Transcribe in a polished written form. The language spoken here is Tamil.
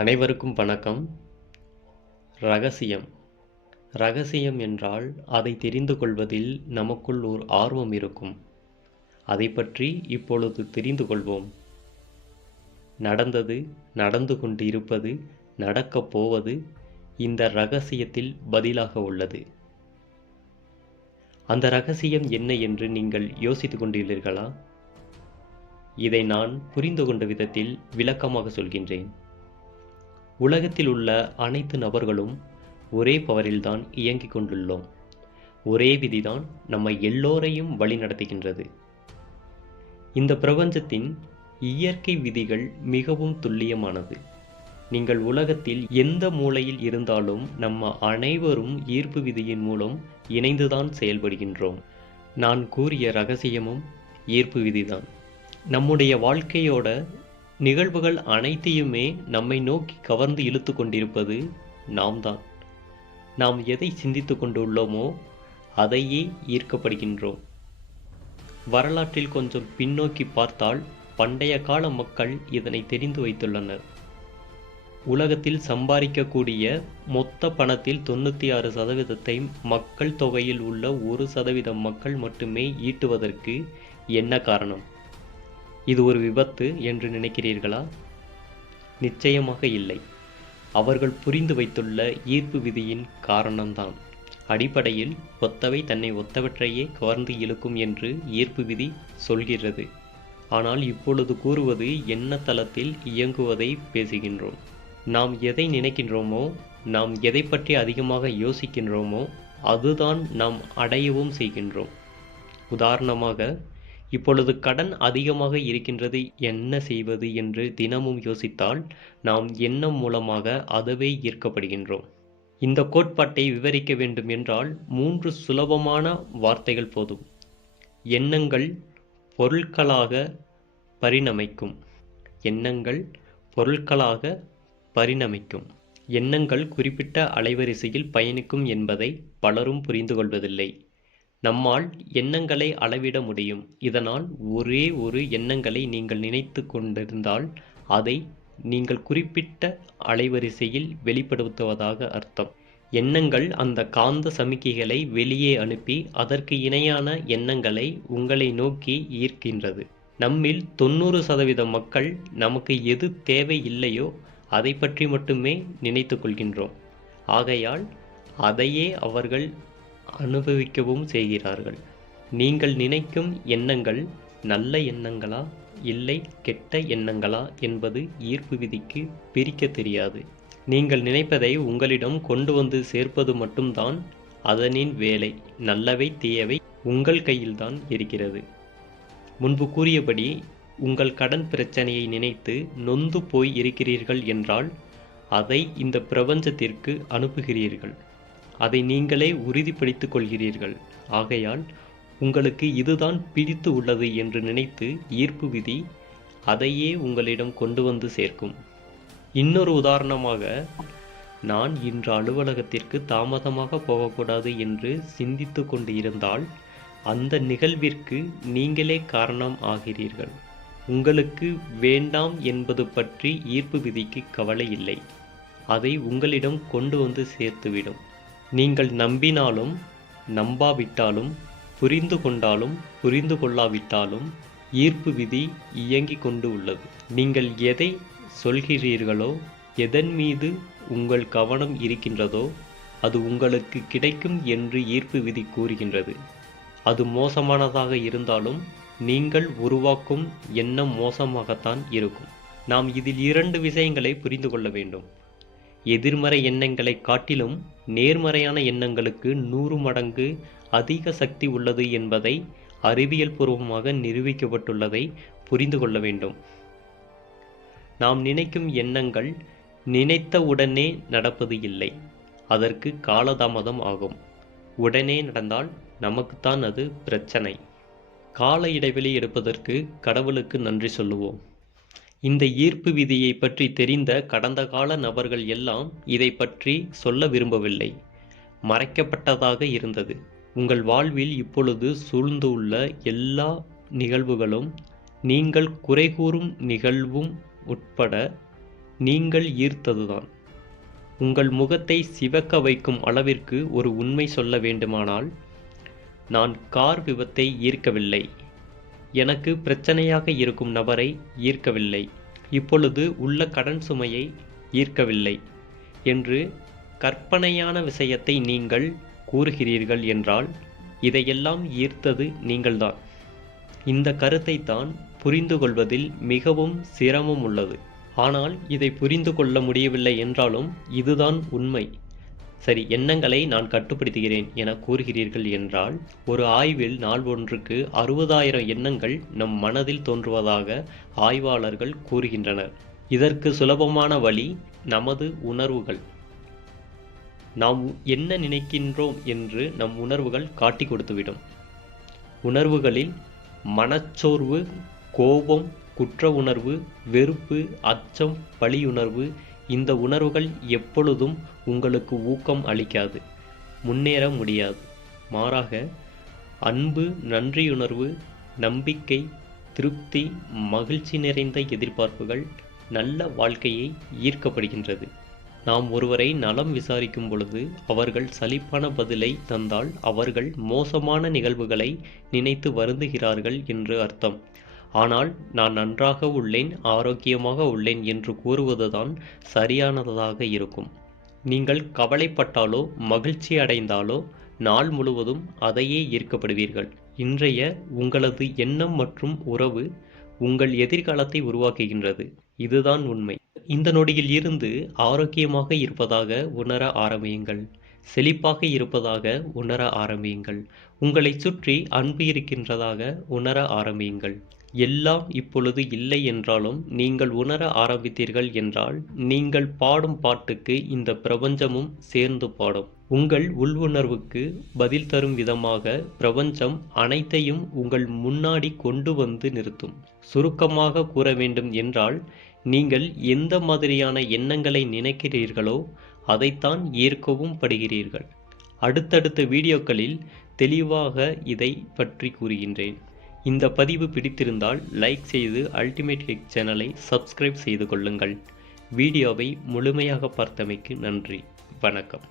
அனைவருக்கும் வணக்கம். ரகசியம். ரகசியம் என்றால் அதை தெரிந்து கொள்வதில் நமக்குள் ஓர் ஆர்வம் இருக்கும். அதை பற்றி இப்பொழுது தெரிந்து கொள்வோம். நடந்தது, நடந்து கொண்டு இருப்பது, நடக்கப் போவது இந்த ரகசியத்தில் பதிலாக உள்ளது. அந்த ரகசியம் என்ன என்று நீங்கள் யோசித்துக் கொண்டுள்ளீர்களா? இதை நான் புரிந்து கொண்ட விதத்தில் விளக்கமாக சொல்கின்றேன். உலகத்தில் உள்ள அனைத்து நபர்களும் ஒரே பவரில்தான் இயங்கிக் கொண்டுள்ளோம். ஒரே விதிதான் நம்மை எல்லோரையும் வழிநடத்துகின்றது. இந்த பிரபஞ்சத்தின் இயற்கை விதிகள் மிகவும் துல்லியமானது. நீங்கள் உலகத்தில் எந்த மூலையில் இருந்தாலும் நம்ம அனைவரும் ஈர்ப்பு விதியின் மூலம் இணைந்துதான் செயல்படுகின்றோம். நான் கூறிய ரகசியமும் ஈர்ப்பு விதிதான். நம்முடைய வாழ்க்கையோட நிகழ்வுகள் அனைத்தையுமே நம்மை நோக்கி கவர்ந்து இழுத்து கொண்டிருப்பது நாம் தான். நாம் எதை சிந்தித்து கொண்டுள்ளோமோ அதையே ஈர்க்கப்படுகின்றோம். வரலாற்றில் கொஞ்சம் பின்னோக்கி பார்த்தால் பண்டைய கால மக்கள் இதனை தெரிந்து வைத்துள்ளனர். உலகத்தில் சம்பாதிக்கக்கூடிய மொத்த பணத்தில் 96% மக்கள் தொகையில் உள்ள 1% மக்கள் மட்டுமே ஈட்டுவதற்கு என்ன காரணம்? இது ஒரு விபத்து என்று நினைக்கிறீர்களா? நிச்சயமாக இல்லை. அவர்கள் புரிந்து வைத்துள்ள ஈர்ப்பு விதியின் காரணம்தான். அடிப்படையில் ஒத்தவை தன்னை ஒத்தவற்றையே கவர்ந்து இழுக்கும் என்று ஈர்ப்பு விதி சொல்கிறது. ஆனால் இப்பொழுது கூறுவது என்ன தளத்தில் இயங்குவதை பேசுகின்றோம். நாம் எதை நினைக்கின்றோமோ, நாம் எதை பற்றி அதிகமாக யோசிக்கின்றோமோ அதுதான் நாம் அடையவும் செய்கின்றோம். உதாரணமாக, இப்பொழுது கடன் அதிகமாக இருக்கின்றது, என்ன செய்வது என்று தினமும் யோசித்தால் நாம் எண்ணம் மூலமாக அதுவே ஈர்க்கப்படுகின்றோம். இந்த கோட்பாட்டை விவரிக்க வேண்டும் என்றால் 3 சுலபமான வார்த்தைகள் போதும். எண்ணங்கள் பொருட்களாக பரிணமிக்கும். எண்ணங்கள் பொருட்களாக பரிணமிக்கும். எண்ணங்கள் குறிப்பிட்ட அலைவரிசையில் பயணிக்கும் என்பதை பலரும் புரிந்து கொள்வதில்லை. நம்மால் எண்ணங்களை அளவிட முடியும். இதனால் ஒரே ஒரு எண்ணங்களை நீங்கள் நினைத்து கொண்டிருந்தால் அதை நீங்கள் குறிப்பிட்ட அலைவரிசையில் வெளிப்படுத்துவதாக அர்த்தம். எண்ணங்கள் அந்த காந்த சமிக்கைகளை வெளியே அனுப்பி அதற்கு இணையான எண்ணங்களை உங்களை நோக்கி ஈர்க்கின்றது. நம்மில் 90% மக்கள் நமக்கு எது தேவை இல்லையோ அதை பற்றி மட்டுமே நினைத்து கொள்கின்றோம். ஆகையால் அதையே அவர்கள் அனுபவிக்கவும் செய்கிறார்கள். நீங்கள் நினைக்கும் எண்ணங்கள் நல்ல எண்ணங்களா இல்லை கெட்ட எண்ணங்களா என்பது ஈர்ப்பு விதிக்கு பிரிக்க தெரியாது. நீங்கள் நினைப்பதை உங்களிடம் கொண்டு வந்து சேர்ப்பது மட்டும்தான் அதனின் வேலை. நல்லவை தீயவை உங்கள் கையில்தான் இருக்கிறது. முன்பு கூறியபடி உங்கள் கடன் பிரச்சனையை நினைத்து நொந்து போய் இருக்கிறீர்கள் என்றால் அதை இந்த பிரபஞ்சத்திற்கு அனுப்புகிறீர்கள். அதை நீங்களே உறுதிப்படுத்திக் கொள்கிறீர்கள். ஆகையால் உங்களுக்கு இதுதான் பிடித்து உள்ளது என்று நினைத்து ஈர்ப்பு விதி அதையே உங்களிடம் கொண்டு வந்து சேர்க்கும். இன்னொரு உதாரணமாக, நான் இன்று அலுவலகத்திற்கு தாமதமாக போகக்கூடாது என்று சிந்தித்து கொண்டு இருந்தால் அந்த நிகழ்விற்கு நீங்களே காரணம் ஆகிறீர்கள். உங்களுக்கு வேண்டாம் என்பது பற்றி ஈர்ப்பு விதிக்கு கவலை இல்லை. அதை உங்களிடம் கொண்டு வந்து சேர்த்துவிடும். நீங்கள் நம்பினாலும் நம்பாவிட்டாலும், புரிந்து கொண்டாலும் புரிந்து கொள்ளாவிட்டாலும் ஈர்ப்பு விதி இயங்கிக் கொண்டு உள்ளது. நீங்கள் எதை சொல்கிறீர்களோ, எதன் மீது உங்கள் கவனம் இருக்கின்றதோ அது உங்களுக்கு கிடைக்கும் என்று ஈர்ப்பு விதி கூறுகின்றது. அது மோசமானதாக இருந்தாலும் நீங்கள் உருவாக்கும் எண்ணம் மோசமாகத்தான் இருக்கும். நாம் இதில் 2 விஷயங்களை புரிந்து கொள்ள வேண்டும். எதிர்மறை எண்ணங்களை காட்டிலும் நேர்மறையான எண்ணங்களுக்கு 100 மடங்கு அதிக சக்தி உள்ளது என்பதை அறிவியல் பூர்வமாக நிரூபிக்கப்பட்டுள்ளதை புரிந்து கொள்ள வேண்டும். நாம் நினைக்கும் எண்ணங்கள் நினைத்த உடனே நடப்பது இல்லை. அதற்கு காலதாமதம் ஆகும். உடனே நடந்தால் நமக்குத்தான் அது பிரச்சனை. கால இடைவெளி எடுப்பதற்கு கடவுளுக்கு நன்றி சொல்லுவோம். இந்த ஈர்ப்பு விதியை பற்றி தெரிந்த கடந்த கால நபர்கள் எல்லாம் இதை பற்றி சொல்ல விரும்பவில்லை. மறைக்கப்பட்டதாக இருந்தது. உங்கள் வாழ்வில் இப்பொழுது சூழ்ந்துள்ள எல்லா நிகழ்வுகளும் நீங்கள் குறை கூறும் நிகழ்வும் உட்பட நீங்கள் ஈர்த்ததுதான். உங்கள் முகத்தை சிவக்க வைக்கும் அளவிற்கு ஒரு உண்மை சொல்ல வேண்டுமானால், நான் கார் விபத்தை ஈர்க்கவில்லை, எனக்கு பிரச்சனையாக இருக்கும் நபரை ஈர்க்கவில்லை, இப்பொழுது உள்ள கடன் சுமையை ஈர்க்கவில்லை என்று கற்பனையான விஷயத்தை நீங்கள் கூறுகிறீர்கள் என்றால், இதையெல்லாம் ஈர்த்தது நீங்கள்தான். இந்த கருத்தைத்தான் புரிந்து கொள்வதில் மிகவும் சிரமம் உள்ளது. ஆனால் இதை புரிந்து கொள்ள முடியவில்லை என்றாலும் இதுதான் உண்மை. சரி, எண்ணங்களை நான் கட்டுப்படுத்துகிறேன் என கூறுகிறீர்கள் என்றால், ஒரு ஆய்வில் நாள் ஒன்றுக்கு 60,000 எண்ணங்கள் நம் மனதில் தோன்றுவதாக ஆய்வாளர்கள் கூறுகின்றனர். இதற்கு சுலபமான வழி நமது உணர்வுகள். நாம் என்ன நினைக்கின்றோம் என்று நம் உணர்வுகள் காட்டி கொடுத்துவிடும். உணர்வுகளில் மனச்சோர்வு, கோபம், குற்ற உணர்வு, வெறுப்பு, அச்சம், பழியுணர்வு, இந்த உணர்வுகள் எப்பொழுதும் உங்களுக்கு ஊக்கம் அளிக்காது, முன்னேற முடியாது. மாறாக அன்பு, நன்றியுணர்வு, நம்பிக்கை, திருப்தி, மகிழ்ச்சி நிறைந்த எதிர்பார்ப்புகள் நல்ல வாழ்க்கையை ஈர்க்கப்படுகின்றது. நாம் ஒருவரை நலம் விசாரிக்கும் பொழுது அவர்கள் சலிப்பான பதிலை தந்தால் அவர்கள் மோசமான நிகழ்வுகளை நினைத்து வருந்துகிறார்கள் என்று அர்த்தம். ஆனால் நான் நன்றாக உள்ளேன், ஆரோக்கியமாக உள்ளேன் என்று கூறுவதுதான் சரியானதாக இருக்கும். நீங்கள் கவலைப்பட்டாலோ மகிழ்ச்சி அடைந்தாலோ நாள் முழுவதும் அதையே ஈர்க்கப்படுவீர்கள். இன்றைய உங்களது எண்ணம் மற்றும் உறவு உங்கள் எதிர்காலத்தை உருவாக்குகின்றது. இதுதான் உண்மை. இந்த நொடியில் இருந்து ஆரோக்கியமாக இருப்பதாக உணர ஆரம்பியுங்கள். செழிப்பாக இருப்பதாக உணர ஆரம்பியுங்கள். உங்களை சுற்றி அன்பு இருக்கின்றதாக உணர ஆரம்பியுங்கள். எல்லாம் இப்பொழுது இல்லை என்றாலும் நீங்கள் உணர ஆரம்பித்தீர்கள் என்றால், நீங்கள் பாடும் பாட்டுக்கு இந்த பிரபஞ்சமும் சேர்ந்து பாடும். உங்கள் உள்ளுணர்வுக்கு பதில் தரும் விதமாக பிரபஞ்சம் அனைத்தையும் உங்கள் முன்னாடி கொண்டு வந்து நிறுத்தும். சுருக்கமாக கூற வேண்டும் என்றால், நீங்கள் எந்த மாதிரியான எண்ணங்களை நினைக்கிறீர்களோ அதைத்தான் ஈர்க்கவும் படுகிறீர்கள். அடுத்தடுத்த வீடியோக்களில் தெளிவாக இதை பற்றி கூறுகின்றேன். இந்த பதிவு பிடித்திருந்தால் லைக் செய்து அல்டிமேட் கிளிக் சேனலை சப்ஸ்கிரைப் செய்து கொள்ளுங்கள். வீடியோவை முழுமையாக பார்த்தமைக்கு நன்றி. வணக்கம்.